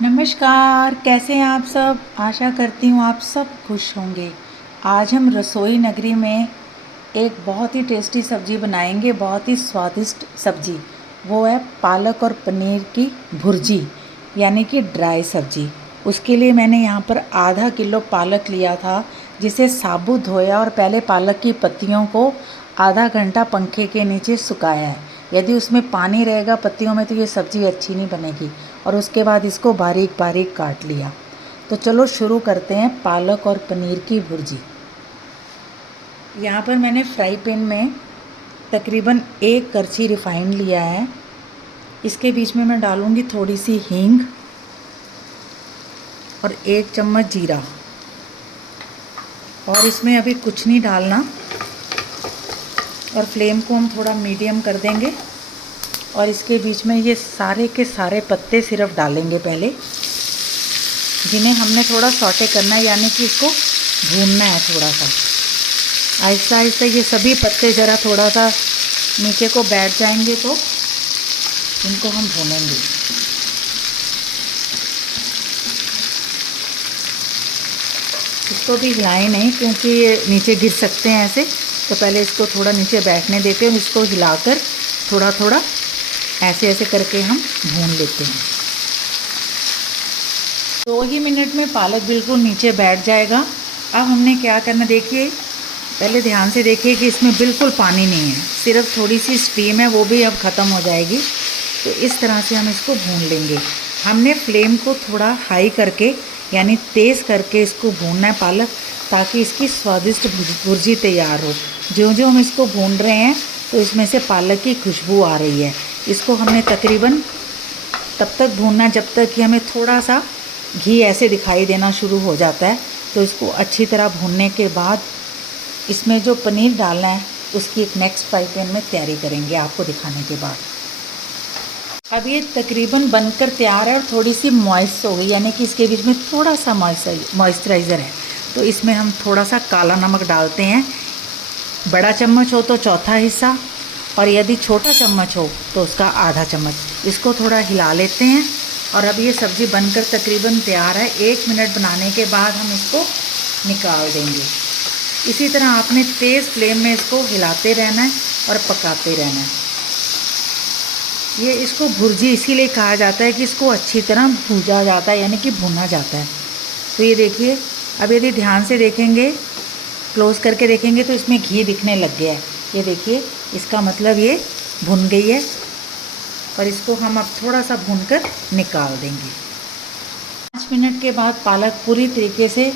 नमस्कार, कैसे हैं आप सब। आशा करती हूँ आप सब खुश होंगे। आज हम रसोई नगरी में एक बहुत ही टेस्टी सब्ज़ी बनाएंगे, बहुत ही स्वादिष्ट सब्ज़ी। वो है पालक और पनीर की भुर्जी, यानी कि ड्राई सब्ज़ी। उसके लिए मैंने यहाँ पर आधा किलो पालक लिया था, जिसे साबुत धोया और पहले पालक की पत्तियों को आधा घंटा पंखे के नीचे सुखाया है। यदि उसमें पानी रहेगा पत्तियों में तो ये सब्ज़ी अच्छी नहीं बनेगी। और उसके बाद इसको बारीक बारीक काट लिया। तो चलो शुरू करते हैं पालक और पनीर की भुर्जी। यहाँ पर मैंने फ्राई पैन में तकरीबन 1 करछी रिफाइंड लिया है। इसके बीच में मैं डालूँगी थोड़ी सी हींग और 1 चम्मच जीरा। और इसमें अभी कुछ नहीं डालना, और फ्लेम को हम थोड़ा मीडियम कर देंगे। और इसके बीच में ये सारे के सारे पत्ते सिर्फ डालेंगे पहले, जिन्हें हमने थोड़ा सॉटे करना है, यानी कि इसको भूनना है थोड़ा सा। आहिस्ता आहिस्ता ये सभी पत्ते ज़रा थोड़ा सा नीचे को बैठ जाएंगे तो इनको हम भूनेंगे। इसको भी हिलाएं नहीं, क्योंकि ये नीचे गिर सकते हैं ऐसे। तो पहले इसको थोड़ा नीचे बैठने देते हैं और इसको हिलाकर थोड़ा थोड़ा ऐसे ऐसे करके हम भून लेते हैं। 2 ही मिनट में पालक बिल्कुल नीचे बैठ जाएगा। अब हमने क्या करना, देखिए पहले ध्यान से देखिए कि इसमें बिल्कुल पानी नहीं है, सिर्फ थोड़ी सी स्टीम है, वो भी अब ख़त्म हो जाएगी। तो इस तरह से हम इसको भून लेंगे। हमने फ्लेम को थोड़ा हाई करके, यानी तेज़ करके इसको भूनना है पालक, ताकि इसकी स्वादिष्ट भुर्जी तैयार हो। जो जो हम इसको भून रहे हैं तो इसमें से पालक की खुशबू आ रही है। इसको हमने तकरीबन तब तक भूनना जब तक कि हमें थोड़ा सा घी ऐसे दिखाई देना शुरू हो जाता है। तो इसको अच्छी तरह भूनने के बाद इसमें जो पनीर डालना है उसकी एक नेक्स्ट फ्राई पैन में तैयारी करेंगे आपको दिखाने के बाद। अब ये तकरीबन बनकर तैयार है और थोड़ी सी मॉइस्ट हो गई, यानी कि इसके बीच में थोड़ा सा मॉइस्चराइज़र है। तो इसमें हम थोड़ा सा काला नमक डालते हैं। बड़ा चम्मच हो तो चौथा हिस्सा, और यदि छोटा चम्मच हो तो उसका आधा चम्मच। इसको थोड़ा हिला लेते हैं। और अब ये सब्ज़ी बनकर तकरीबन तैयार है। 1 मिनट बनाने के बाद हम इसको निकाल देंगे। इसी तरह आपने तेज़ फ्लेम में इसको हिलाते रहना है और पकाते रहना है। ये इसको भुर्जी इसीलिए कहा जाता है कि इसको अच्छी तरह भूजा जाता है, यानी कि भुना जाता है। तो ये देखिए, अब यदि ध्यान से देखेंगे, क्लोज़ करके देखेंगे तो इसमें घी दिखने लग गया है। ये देखिए, इसका मतलब ये भुन गई है। और इसको हम अब थोड़ा सा भूनकर निकाल देंगे। 5 मिनट के बाद पालक पूरी तरीके से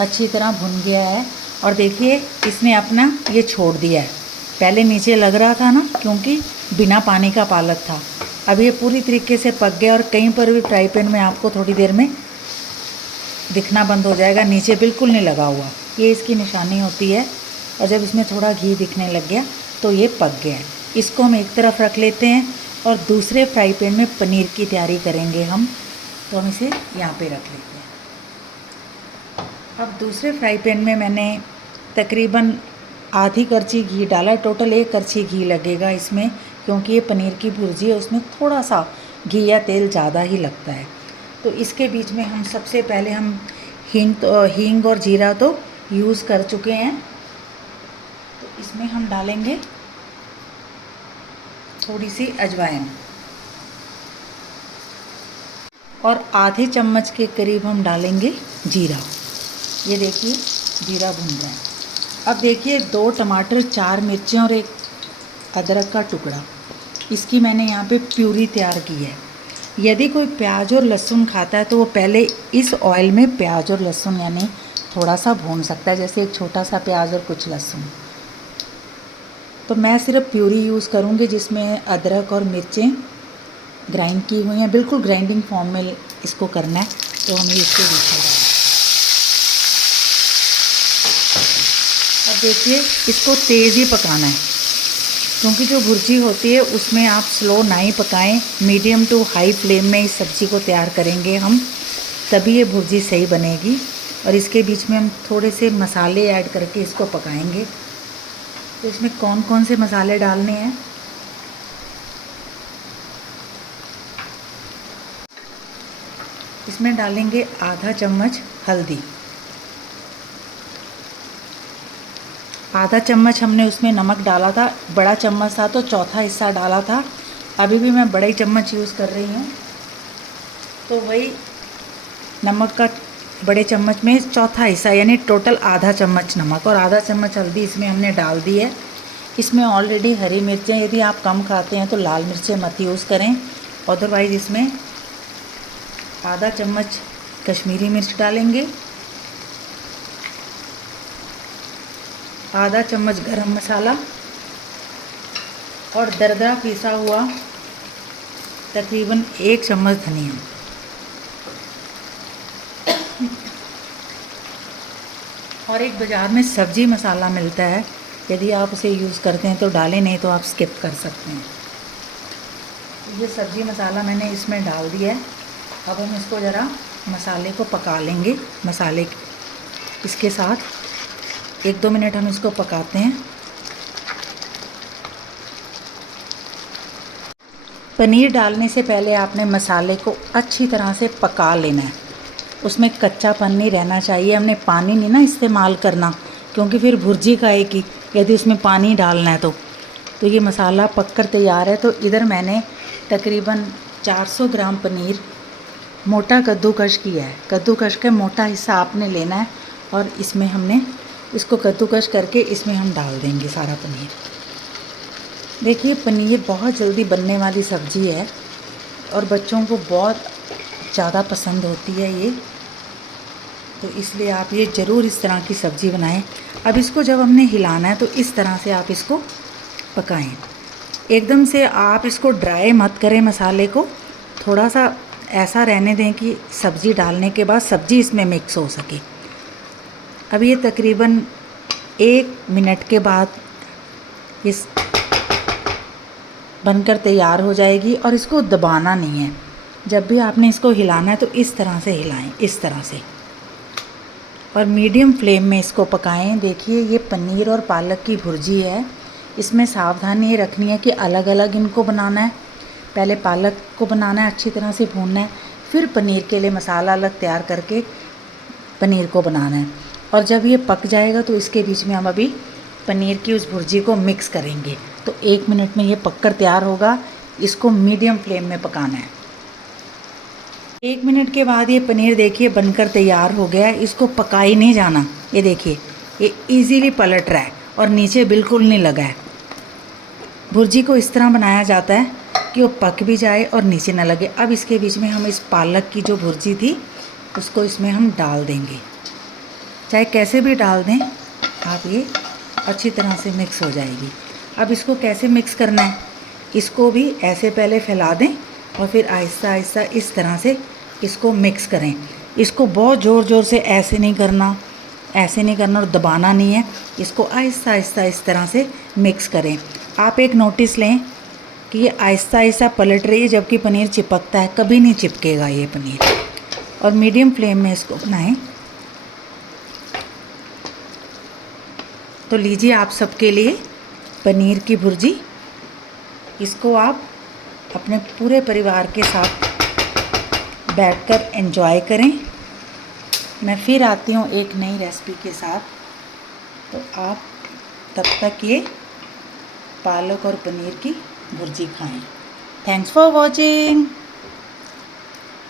अच्छी तरह भुन गया है। और देखिए, इसने अपना ये छोड़ दिया है। पहले नीचे लग रहा था ना, क्योंकि बिना पानी का पालक था। अब ये पूरी तरीके से पक गया और कहीं पर भी फ्राई पैन में आपको थोड़ी देर में दिखना बंद हो जाएगा, नीचे बिल्कुल नहीं लगा हुआ। ये इसकी निशानी होती है। और जब इसमें थोड़ा घी दिखने लग गया तो ये पक गया है। इसको हम एक तरफ रख लेते हैं और दूसरे फ्राई पैन में पनीर की तैयारी करेंगे हम। तो हम इसे यहाँ पे रख लेते हैं। अब दूसरे फ्राई पैन में मैंने तकरीबन आधी करछी घी डाला। टोटल 1 करछी घी लगेगा इसमें, क्योंकि ये पनीर की भुर्जी है, उसमें थोड़ा सा घी या तेल ज़्यादा ही लगता है। तो इसके बीच में हम सबसे पहले हम हींग और जीरा तो यूज़ कर चुके हैं। तो इसमें हम डालेंगे थोड़ी सी अजवाइन, और आधे चम्मच के करीब हम डालेंगे जीरा। ये देखिए, जीरा भून रहा है। अब देखिए, 2 टमाटर, 4 मिर्चें और 1 अदरक का टुकड़ा, इसकी मैंने यहाँ पे प्यूरी तैयार की है। यदि कोई प्याज और लहसुन खाता है तो वो पहले इस ऑयल में प्याज और लहसुन यानी थोड़ा सा भून सकता है, जैसे एक छोटा सा प्याज और कुछ लहसुन। तो मैं सिर्फ प्यूरी यूज़ करूँगी, जिसमें अदरक और मिर्चें ग्राइंड की हुई हैं। बिल्कुल ग्राइंडिंग फॉर्म में इसको करना है। तो हमें इसको देखा जाए। अब देखिए, इसको तेज़ ही पकाना है, क्योंकि जो भुर्जी होती है उसमें आप स्लो ना ही पकाएं, मीडियम टू हाई फ्लेम में इस सब्ज़ी को तैयार करेंगे हम, तभी ये भुर्जी सही बनेगी। और इसके बीच में हम थोड़े से मसाले ऐड करके इसको पकाएंगे। तो इसमें कौन कौन से मसाले डालने हैं, इसमें डालेंगे आधा चम्मच हल्दी, आधा चम्मच हमने उसमें नमक डाला था, बड़ा चम्मच था तो चौथा हिस्सा डाला था, अभी भी मैं बड़ा ही चम्मच यूज़ कर रही हूँ। तो वही नमक का बड़े चम्मच में चौथा हिस्सा यानी टोटल आधा चम्मच नमक और आधा चम्मच हल्दी इसमें हमने डाल दी है। इसमें ऑलरेडी हरी मिर्चें, यदि आप कम खाते हैं तो लाल मिर्चें मत यूज़ करें, अदरवाइज़ इसमें आधा चम्मच कश्मीरी मिर्च डालेंगे, आधा चम्मच गरम मसाला और दरदरा पिसा हुआ तकरीबन 1 चम्मच धनिया। और एक बाज़ार में सब्ज़ी मसाला मिलता है, यदि आप उसे यूज़ करते हैं तो डालें, नहीं तो आप स्किप कर सकते हैं। ये सब्ज़ी मसाला मैंने इसमें डाल दिया है। अब हम इसको ज़रा मसाले को पका लेंगे, मसाले इसके साथ 1-2 मिनट हम इसको पकाते हैं। पनीर डालने से पहले आपने मसाले को अच्छी तरह से पका लेना है, उसमें कच्चापन नहीं रहना चाहिए। हमने पानी नहीं ना इस्तेमाल करना, क्योंकि फिर भुर्जी खाएगी यदि उसमें पानी डालना है तो ये मसाला पककर तैयार है। तो इधर मैंने तकरीबन 400 ग्राम पनीर मोटा कद्दूकश किया है। कद्दूकश का मोटा हिस्सा आपने लेना है और इसमें हमने इसको कद्दूकश करके इसमें हम डाल देंगे सारा पनीर। देखिए, पनीर बहुत जल्दी बनने वाली सब्ज़ी है और बच्चों को बहुत ज़्यादा पसंद होती है ये, तो इसलिए आप ये ज़रूर इस तरह की सब्ज़ी बनाएं। अब इसको जब हमने हिलाना है तो इस तरह से आप इसको पकाएं। एकदम से आप इसको ड्राई मत करें, मसाले को थोड़ा सा ऐसा रहने दें कि सब्ज़ी डालने के बाद सब्ज़ी इसमें मिक्स हो सके। अब ये तकरीबन 1 मिनट के बाद इस बनकर तैयार हो जाएगी और इसको दबाना नहीं है। जब भी आपने इसको हिलाना है तो इस तरह से हिलाएं, इस तरह से, और मीडियम फ्लेम में इसको पकाएं। देखिए, ये पनीर और पालक की भुर्जी है, इसमें सावधानी ये रखनी है कि अलग अलग इनको बनाना है। पहले पालक को बनाना है, अच्छी तरह से भूनना है, फिर पनीर के लिए मसाला अलग तैयार करके पनीर को बनाना है। और जब ये पक जाएगा तो इसके बीच में हम अभी पनीर की उस भुर्जी को मिक्स करेंगे। तो 1 मिनट में ये पककर तैयार होगा। इसको मीडियम फ्लेम में पकाना है। 1 मिनट के बाद ये पनीर देखिए बनकर तैयार हो गया है। इसको पका ही नहीं जाना, ये देखिए ये इजीली पलट रहा है और नीचे बिल्कुल नहीं लगा है। भुर्जी को इस तरह बनाया जाता है कि वो पक भी जाए और नीचे ना लगे। अब इसके बीच में हम इस पालक की जो भुर्जी थी उसको इसमें हम डाल देंगे, चाहे कैसे भी डाल दें आप, ये अच्छी तरह से मिक्स हो जाएगी। अब इसको कैसे मिक्स करना है, इसको भी ऐसे पहले फैला दें और फिर आहिस्ता आहिस्ता इस तरह से इसको मिक्स करें। इसको बहुत ज़ोर ज़ोर से ऐसे नहीं करना, ऐसे नहीं करना और दबाना नहीं है। इसको आहिस्ता आहिस्ता इस तरह से मिक्स करें। आप एक नोटिस लें कि ये आहिस्ता आहिस्ता पलट रही है, जबकि पनीर चिपकता है, कभी नहीं चिपकेगा ये पनीर। और मीडियम फ्लेम में इसको बनाएं। तो लीजिए आप सबके लिए पनीर की भुर्जी, इसको आप अपने पूरे परिवार के साथ बैठकर एंजॉय करें। मैं फिर आती हूँ एक नई रेसिपी के साथ, तो आप तब तक ये पालक और पनीर की भुर्जी खाएं। Thanks for watching.